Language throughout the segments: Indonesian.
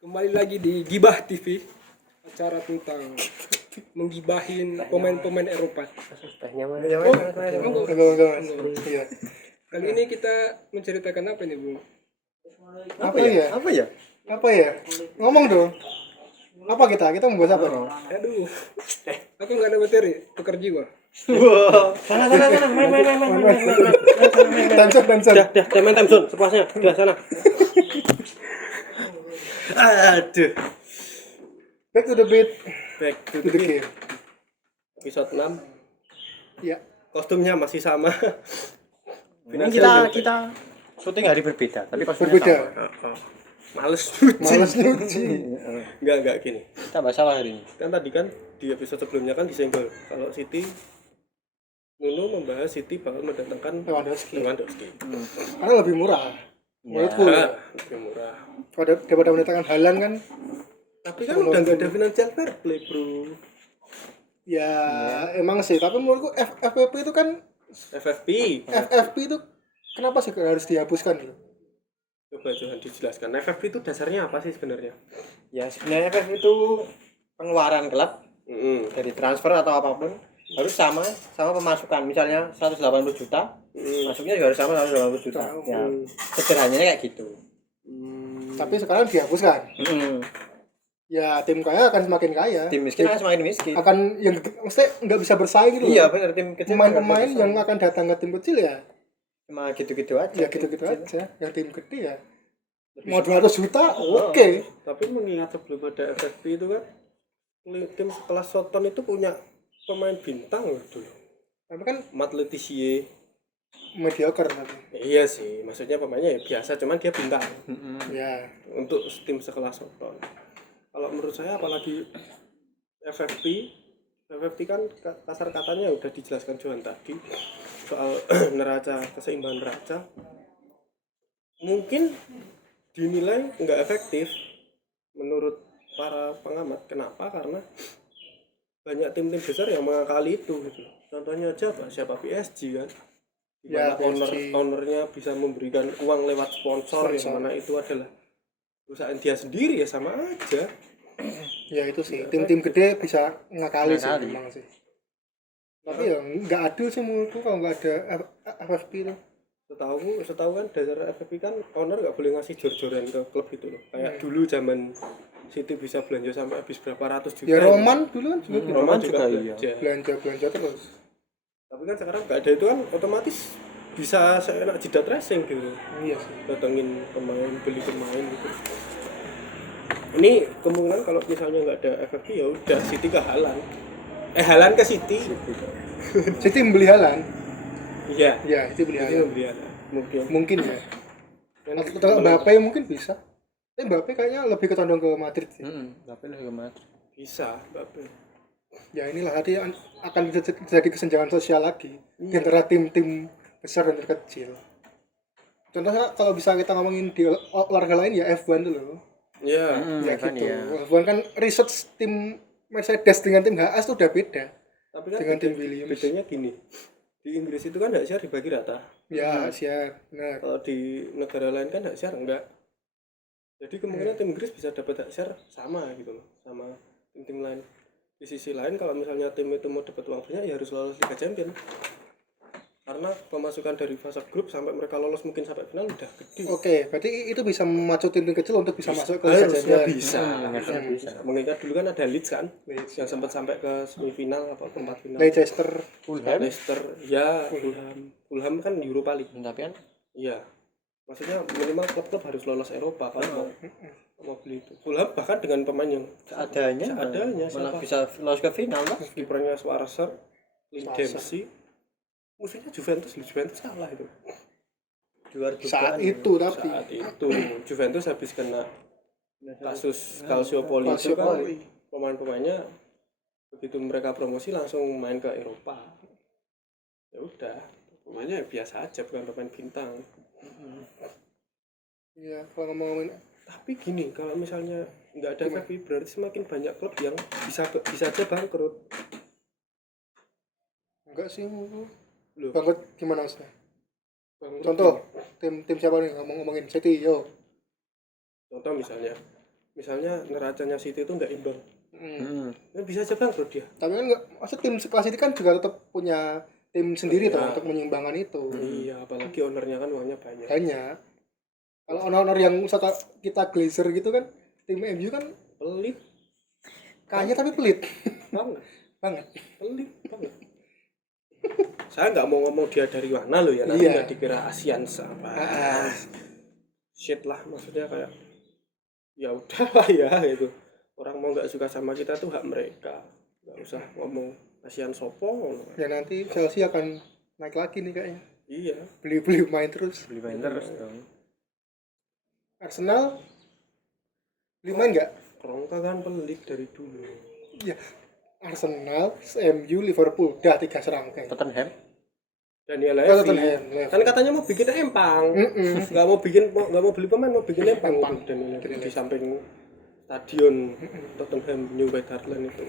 Kembali lagi di Gibah TV, acara tentang menggibahin pemain-pemain Eropa. Iya. Kali ini kita menceritakan apa nih, Bung? Apa ya? Ngomong dong. Apa kita membahas apa nih? Aduh, aku nggak ada materi, tukar jiwa. Sana, main. Dancer. Dah, main time zone, sepuasnya. Udah, sana. Aduh. Back to the beat. Back to To the the game. game. Episode 6. Ya. Kostumnya masih sama. Ini kita syuting hari berbeda, tapi kostumnya Berbeda. sama. Males Malas nyuci. Enggak gini. Kita bahas apa hari ini? Kan tadi kan di episode sebelumnya kan disenggol kalau Siti Nuno membahas Siti bakal mendatangkan Lewandowski. Lewandowski. Karena lebih murah. Menurutku. Lebih murah. Daripada mendatangkan Haaland kan. Tapi kan udah nggak ada financial fair play, bro. Ya emang sih. Tapi menurutku FFP itu kan FFP itu kenapa sih harus dihapuskan gitu? Coba Johan dijelaskan. FFP itu dasarnya apa sih sebenarnya? Ya sebenarnya FF itu pengeluaran klub dari transfer atau apapun harus sama pemasukan. Misalnya 180 juta, masuknya juga harus sama 180 juta. Ya, sederhananya kayak gitu. Tapi sekarang dihapuskan. Ya tim kaya akan semakin kaya. Tim miskin akan semakin miskin. Akan yang mesti nggak bisa bersaing gitu. Iya benar, tim kecil Pemain-pemain yang akan datang ke tim kecil ya cuma gitu-gitu aja. ya gitu-gitu aja. Yang tim gede ya mau 200 juta oke. Tapi mengingat sebelum ada FFP itu kan tim sekelas Soton itu punya pemain bintang loh dulu. Tapi kan Matt Letizier. mediocre tapi. Iya sih, maksudnya pemainnya ya biasa, cuman dia bintang Ya untuk tim sekelas Soton. Kalau menurut saya apalagi FFP kan kasar katanya udah dijelaskan Johan tadi soal neraca, keseimbangan neraca mungkin dinilai nggak efektif menurut para pengamat. Kenapa? Karena banyak tim-tim besar yang mengakali itu gitu. Contohnya aja siapa PSG kan, dimana PSG. ownernya bisa memberikan uang lewat sponsor yang mana itu adalah perusahaan dia sendiri, ya sama aja. ya itu sih tim-tim gede bisa ngakali sih Ngakali. memang sih. Tapi ya nggak adil sih menurutku kalau nggak ada FFP itu. Setahu kan dasar FFP kan owner nggak boleh ngasih jor-joran ke klub gitu loh. Kayak dulu zaman City bisa belanja sampai habis berapa ratus juta. Ya Roman dulu kan juga gitu. Roman juga iya. belanja terus. Tapi kan sekarang nggak ada itu kan otomatis bisa seenak jidat racing gitu. Iya sih. Datengin pemain, beli pemain gitu. Ini kemungkinan kalau misalnya nggak ada FFP ya udah City ke Haaland. Haaland ke City. City membeli Haaland. Iya. Ya itu beli Ini Haaland. membeli Haaland. Mungkin ya. Atau Mbappe mungkin bisa. Tapi Mbappe kayaknya lebih ketondong ke Madrid sih. Tapi lebih ke Madrid. Bisa, Mbappe. Ya inilah nanti akan terjadi kesenjangan sosial lagi di antara tim-tim besar dan tim kecil. Contohnya kalau bisa kita ngomongin di olahraga lain ya F1 dulu. Iya. Ya kan gitu. ya. F1 kan research tim Mercedes dengan tim Haas itu udah beda. Tapi kan Dengan tim Williams. bedanya gini. Di Inggris itu kan hak siar dibagi rata. Ya siap. Benar. Kalau di negara lain kan hak siar enggak. Jadi kemungkinan tim Inggris bisa dapat hak siar sama gitu loh, sama tim-tim lain. Di sisi lain kalau misalnya tim itu mau dapat uang banyak ya harus lolos Liga Champions. Karena pemasukan dari fase grup sampai mereka lolos mungkin sampai final udah gede. Oke, berarti itu bisa memacu tim kecil untuk bisa masuk ke Liga Harusnya Champions. bisa. Mengingat dulu kan ada Leeds kan yang sempat sampai ke semifinal atau perempat final. Leicester. Leicester, ya Fulham kan Europa League. Tapi kan Iya. Maksudnya minimal klub-klub harus lolos Eropa kalau mau beli itu. Fulham bahkan dengan pemain yang seadanya malah siapa? bisa lolos ke final lah. Kipernya Schwarzer, Dempsey. Musuhnya Juventus kalah itu. Saat itu tapi Saat itu Juventus habis kena kasus Calciopoli itu kan pemain-pemainnya begitu mereka promosi langsung main ke Eropa. Ya udah, pemainnya biasa aja, bukan pemain bintang. Iya, kalau ngomongin Tapi gini, kalau misalnya nggak ada FFP berarti semakin banyak klub yang bisa aja bangkrut. enggak sih. Loh, Bangkrut gimana maksudnya? bangkrut Contoh tim siapa nih ngomongin City yo. Contoh misalnya misalnya neracanya City itu nggak imbang, Hmm. bisa aja bangkrut dia. Tapi kan nggak, maksud tim sekelas itu kan juga tetap punya tim sendiri tuh Iya. untuk menyeimbangkan itu. Iya, apalagi ownernya kan uangnya banyak. Banyak. Kalau owner-owner yang suka kita Glazer gitu kan, tim MU kan Pelit kaya tapi pelit banget, banget. pelit banget. Saya nggak mau ngomong dia dari mana loh ya, nanti Iya. nggak dikira Asian apa. Shit lah, maksudnya kayak ya udah lah ya gitu. Orang mau nggak suka sama kita tuh hak mereka, nggak usah ngomong Asian sopo. Ya nanti Chelsea akan naik lagi nih kayaknya. Iya, Beli-beli main terus. Beli main terus dong. Arsenal beli main nggak? Rongka kan pelit dari dulu. Ya. Arsenal, MU, Liverpool, udah 3 serangkai. Tottenham. Daniel Tottenham, Levy kan katanya mau bikin empang, nggak mau beli pemain, mau bikin empang. Daniel Levy di samping stadion Tottenham New White Hart Lane itu.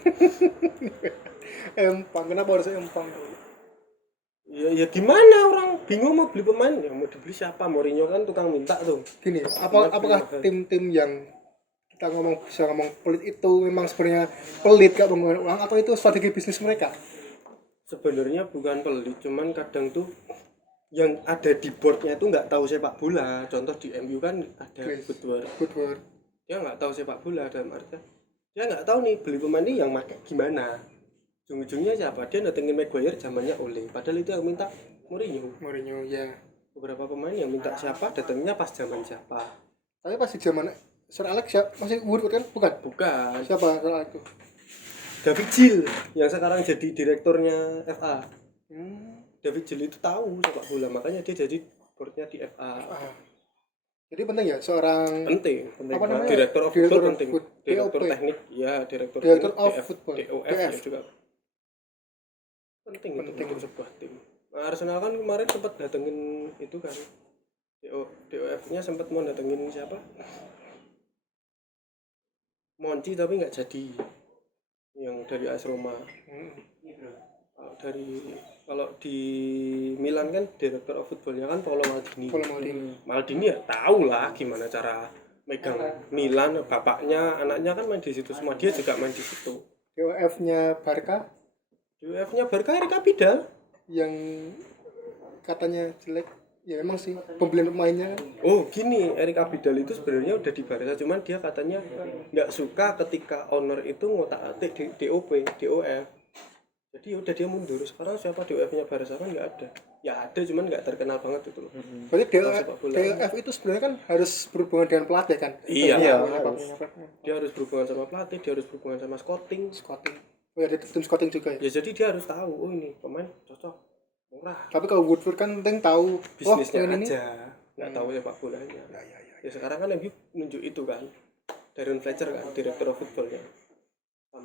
Empang, kenapa harus empang? Ya gimana, orang bingung mau beli pemain, yang mau dibeli siapa? Mourinho kan tukang minta tuh. Gini, apakah tim-tim yang kita bisa ngomong pelit itu memang sebenarnya pelit gak menggunakan uang, atau itu strategi bisnis mereka? Sebenarnya bukan pelit, cuman kadang tuh yang ada di boardnya itu nggak tahu sepak bola. Contoh di MU kan ada Woodward, Woodward. dia nggak tahu sepak bola, dalam artian dia nggak tahu nih beli pemain ini yang pakai gimana. Ujung-ujungnya siapa? Dia datengin Maguire zamannya Ole, padahal itu yang minta Mourinho ya. beberapa pemain yang minta siapa datangnya pas zaman siapa. Tapi pasti zaman Sir Alex ya, masih Woodward kan? Bukan Siapa Sir Alex itu? David Gill yang sekarang jadi direkturnya FA. David Gill itu tahu sepak bola, makanya dia jadi boardnya di FA. Jadi penting ya seorang Penting. apa namanya? Direktur of Direktur football penting. Direktur DOP. teknik, ya direktur Director teknik, of DF, football. DOF DF. ya juga. Penting itu untuk sebuah tim. Nah, Arsenal kan kemarin sempat datengin itu kan. DOF-nya sempat mau datengin siapa? Monchi tapi nggak jadi. Yang dari AS Roma. Kalau di Milan kan direktur of footballnya kan Paolo Maldini. Maldini ya tahu lah gimana cara megang Milan, bapaknya, anaknya kan main di situ semua, dia juga main di situ. DOF-nya Barca DOF-nya Barca Eric Abidal yang katanya jelek. Ya memang sih pembelian pemainnya. Oh gini, Eric Abidal itu sebenarnya udah di Barca, cuman dia katanya nggak suka ketika owner itu ngotak-atik di DOF. Jadi udah dia mundur. Sekarang siapa DOF-nya Barca kan nggak ada. Ya ada, cuman nggak terkenal banget itu loh. Berarti DOF itu sebenarnya kan harus berhubungan dengan pelatih kan? Iya. Dia Dia harus berhubungan sama pelatih, dia harus berhubungan sama scouting. Oh ya, ada tim scouting juga ya. Ya jadi dia harus tahu, oh ini pemain cocok, murah. Tapi kalau Woodward kan penting tahu Bisnisnya ini. aja, nggak tahu sepak bolanya. Ya sekarang kan MU nunjuk itu kan, Darren Fletcher kan, direktur of footballnya.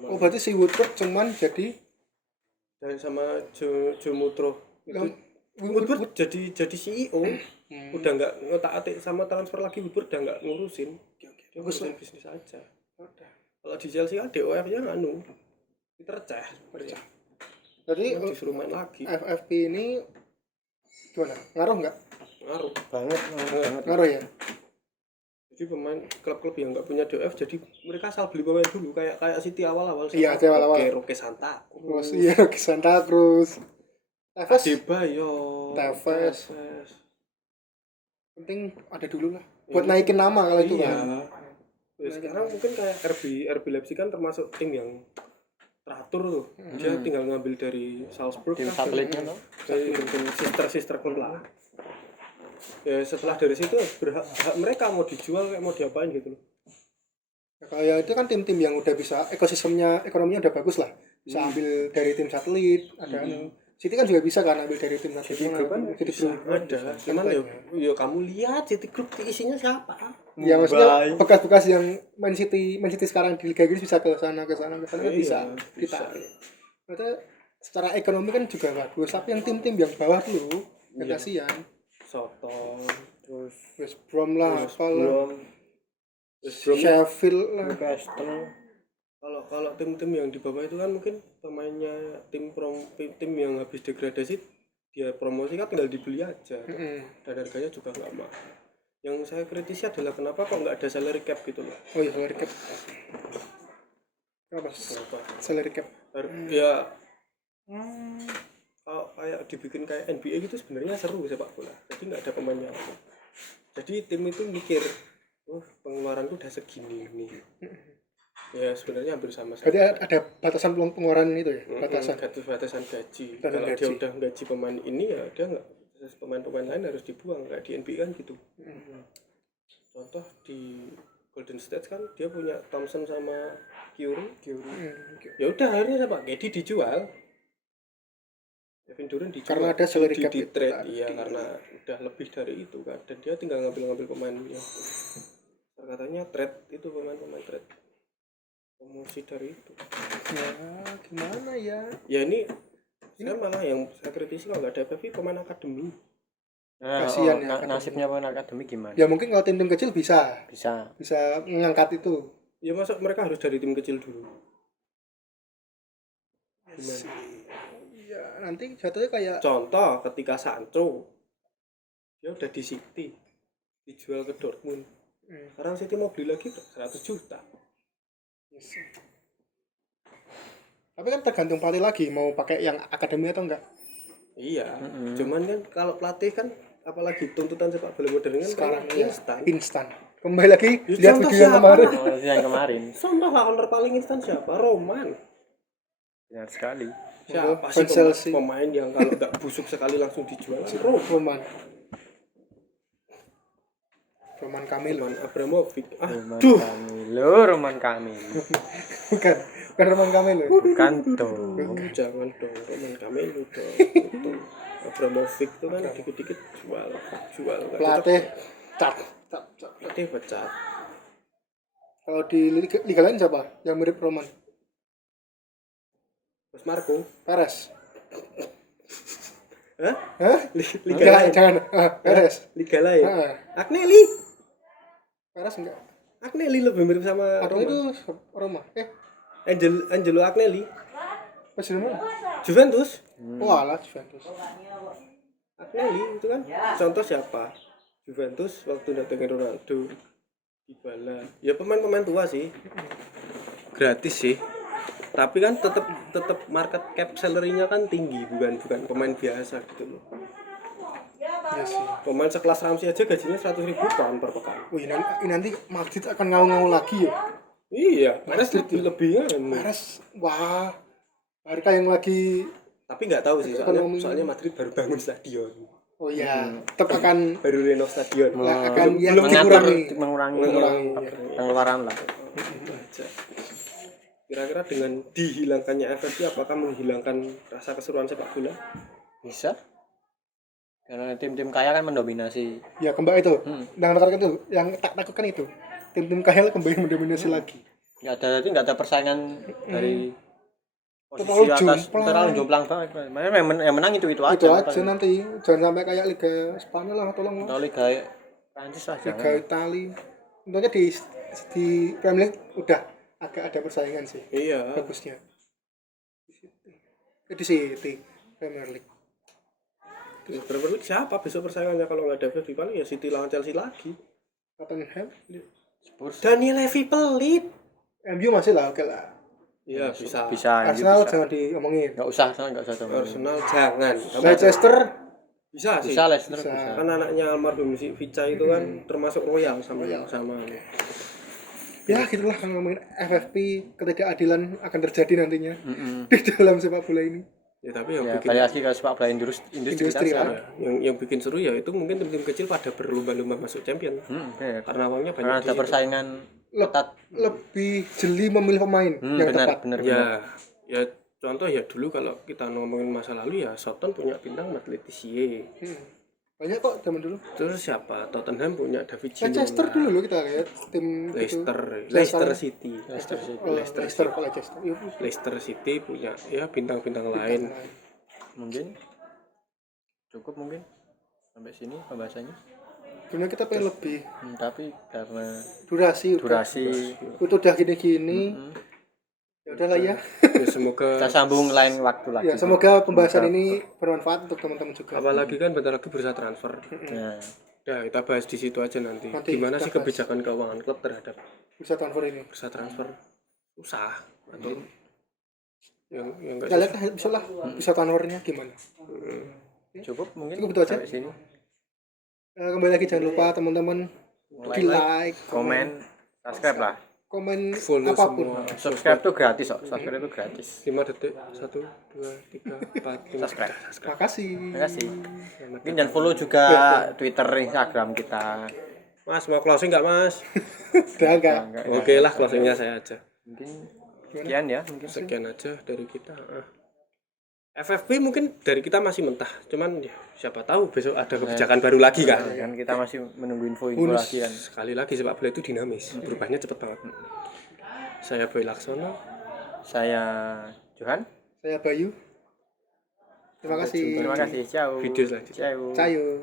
Oh berarti si Woodward cuman jadi Dan sama Joe Mutro itu Woodward jadi CEO. Udah nggak ngotak-atik sama transfer lagi, Woodward udah nggak ngurusin. Dia ngurusin bisnis aja. Kalau di Chelsea kan DOF-nya nganu terceh. Jadi Disuruh main lagi. FFP ini gimana? Ngaruh nggak? Ngaruh Banget. Ngaruh ya. Jadi pemain klub-klub yang nggak punya DOF, jadi mereka asal beli pemain dulu kayak City awal-awal. Iya, awal-awal. Roque Santa Terus iya ke Santa Cruz. Adebayo, Tevez. Penting ada dulu lah. Buat naikin nama kalau itu iya. kan. Ya, sekarang mungkin kayak RB Leipzig kan termasuk tim yang teratur tuh. Dia tinggal ngambil dari Salzburg Tim kan, satelitnya no. dari sister klub lah. Ya setelah dari situ hak mereka mau dijual kayak mau diapain gitu loh. Ya, kalau yang itu kan tim-tim yang udah bisa ekosistemnya, ekonominya udah bagus lah. Bisa ambil dari tim satelit, ada City kan juga bisa kan ambil dari tim satelit. City Group kan bisa ada. Cuman yo kamu lihat City Group isinya siapa? Ya maksudnya bekas-bekas yang Man City sekarang di Liga Inggris bisa ke sana kan bisa ditarik. Berarti secara ekonomi kan juga bagus, tapi yang tim-tim yang bawah dulu yang kasihan. Soton, terus West Brom lah, Sheffield lah. Newcastle. Kalau tim-tim yang di bawah itu kan mungkin pemainnya tim yang habis degradasi dia promosi kan tinggal dibeli aja dan harganya juga nggak mahal. yang saya kritisi adalah kenapa kok nggak ada salary cap gitu loh. Oh iya, salary cap. Kenapa? Kenapa? Salary cap. Ya kalau kayak dibikin kayak NBA gitu sebenarnya seru sepak bola. Jadi nggak ada pemainnya. Jadi tim itu mikir, pengeluaranku udah segini nih. Ya sebenarnya hampir sama saja. Berarti ada batasan pengeluaran itu ya? Batasan gaji. Batasan Kalau gaji. dia udah gaji pemain ini ya dia nggak, pemain-pemain lain harus dibuang kayak di NBA kan gitu. Contoh di Golden State kan dia punya Thompson sama Curry. Ya udah akhirnya apa? KD dijual. Kevin Durant dijual. Karena ada salary cap di itu trade, tadi. iya karena udah lebih dari itu kan. Dan dia tinggal ngambil pemainnya. Katanya trade itu pemain trade. Promosi dari itu. Ya, gimana ya? Ya ini saya malah yang saya kritisi kalau nggak ada FFP pemain akademi. Nah, Kasihan ya, nasibnya pemain akademi gimana? Ya mungkin kalau tim-tim kecil bisa Bisa. mengangkat itu. Ya masa mereka harus dari tim kecil dulu. Ya, nanti jatuhnya kayak Contoh ketika Sancho dia udah di City dijual ke Dortmund. Sekarang City mau beli lagi 100 juta. tapi kan tergantung pelatih lagi mau pakai yang akademi atau enggak. Iya, cuman kan kalau pelatih kan apalagi tuntutan sepak bola modern kan Sekarang kayak ya, instan. instan. Kembali lagi Ya, lihat contoh video yang siapa? kemarin. Oh, yang kemarin. Contoh lah owner paling instan siapa? Roman. Benar sekali. Siapa Van Chelsea. sih pemain yang kalau nggak busuk sekali langsung dijual? Roman Camilo. Abramovich. Roman Aduh. Camilo, Roman Camilo. bukan Roman Camilo. Bukan tuh. Jangan dong, Roman Camilo dong. Itu Abramovich itu kan dikit-dikit jual. Nggak Pelatih cocok. cap. Pelatih pecat. Kalau di liga lain siapa yang mirip Roman? Mas Marco. Perez. Hah? Hah? Liga Jangan, lain. jangan. Perez. Liga lain. Agnelli. Perez enggak. Agnelli lebih mirip sama Atau Roma. itu Roma. Angelo Agnelli. Masih Roma. Juventus. Oh, alah Juventus. Agnelli itu kan contoh siapa? Juventus waktu datengin Ronaldo, Dybala. Ya pemain-pemain tua sih. Gratis sih. Tapi kan tetap market cap salary-nya kan tinggi, bukan pemain biasa gitu loh. Iya sih. Pemain sekelas Ramsey aja gajinya 100.000 pound per pekan. Oh, ini nanti Madrid akan ngau-ngau lagi ya. Iya, Perez lebih kan. Perez, wah. Barca yang lagi Tapi nggak tahu sih Ekonomi. soalnya Madrid baru bangun stadion. oh ya, tetap akan Baru renov stadion. akan ya Mengatur, mengurangi. mengurangi pengeluaran lah. Aja. Kira-kira dengan dihilangkannya FFP apakah menghilangkan rasa keseruan sepak bola? Bisa. Karena tim-tim kaya kan mendominasi. Ya kembali itu. Yang terkait itu, yang tak takutkan itu. Tim-tim kaya kembali mendominasi lagi. Nggak ada persaingan dari Terlalu posisi atas, jomplang. terlalu jomplang banget. Yang menang itu aja. Itu aja nanti. Jangan sampai kayak Liga Spanyol lah, tolong. Atau Liga Prancis lah Liga jangan. Itali. Untungnya di Premier League udah agak ada persaingan sih. Iya. Bagusnya. Di City Premier League. Di Premier League siapa besok persaingannya kalau nggak ada FFP paling ya City lawan Chelsea lagi. Tottenham. Spurs Daniel Levy pelit. MU masih lah, oke lah. Iya bisa. Arsenal bisa. jangan diomongin. Nggak usah coba. Arsenal jangan. Leicester Bisa sih. Bisa Leicester Bisa. bisa. Kan anaknya almarhum si Vica itu kan termasuk royal sama. ya gitulah kalau ngomongin FFP ketidakadilan akan terjadi nantinya di dalam sepak bola ini. Ya tapi yang Ya, bikin balik lagi ke sepak bola industri Industri kita lah. sekarang. yang bikin seru ya itu mungkin tim-tim kecil pada berlomba-lomba masuk champion. Benar. Karena uangnya banyak Karena di ada situ. persaingan ketat. Lebih jeli memilih pemain yang tepat. Benar. Ya contoh ya dulu kalau kita ngomongin masa lalu ya Southampton punya bintang Matt Letizier. Banyak kok zaman dulu. Terus siapa? Tottenham punya David Ginola. Leicester dulu loh kita lihat tim Leicester City. Leicester. Iya, Leicester City punya ya bintang-bintang lain. Mungkin cukup mungkin sampai sini pembahasannya. Sebenarnya kita pengen lebih Tapi karena durasi. Itu udah gini-gini. Ya udahlah ya. Ya, semoga kita sambung lain waktu lagi. Ya semoga pembahasan ini bermanfaat untuk teman-teman juga. apalagi kan bentar lagi bursa transfer. Nah, Udah, kita bahas di situ aja nanti. Nanti Gimana kita sih bahas. kebijakan keuangan klub terhadap Bisa transfer ini. bursa transfer? Susah atau yang enggak Kita lihat lah, bisa lah bisa transfernya gimana. Cukup mungkin Cukup itu aja. sampai sini. Kembali lagi jangan lupa teman-teman di like, Komen, subscribe lah. komen follow apapun. semua. Subscribe tuh gratis kok. Subscribe itu gratis. 5 detik. 1 2 3 4 5. Subscribe. Makasih. Terima kasih. Mungkin jangan follow juga Twitter, Instagram kita. Mas mau closing nggak Mas? Udah enggak. Oke lah closingnya saya aja. Mungkin sekian ya. Mungkin Sekian aja dari kita. FFP mungkin dari kita masih mentah, cuman ya, siapa tahu besok ada kebijakan baru lagi kan. kan kita masih menunggu info-info lagi kan. Sekali lagi sepak bola itu dinamis, berubahnya cepat banget. Saya Boy Laksono. Saya Johan. Saya Bayu. Terima kasih. Terima kasih. Ciao. Video selanjutnya. Ciao. Cayo.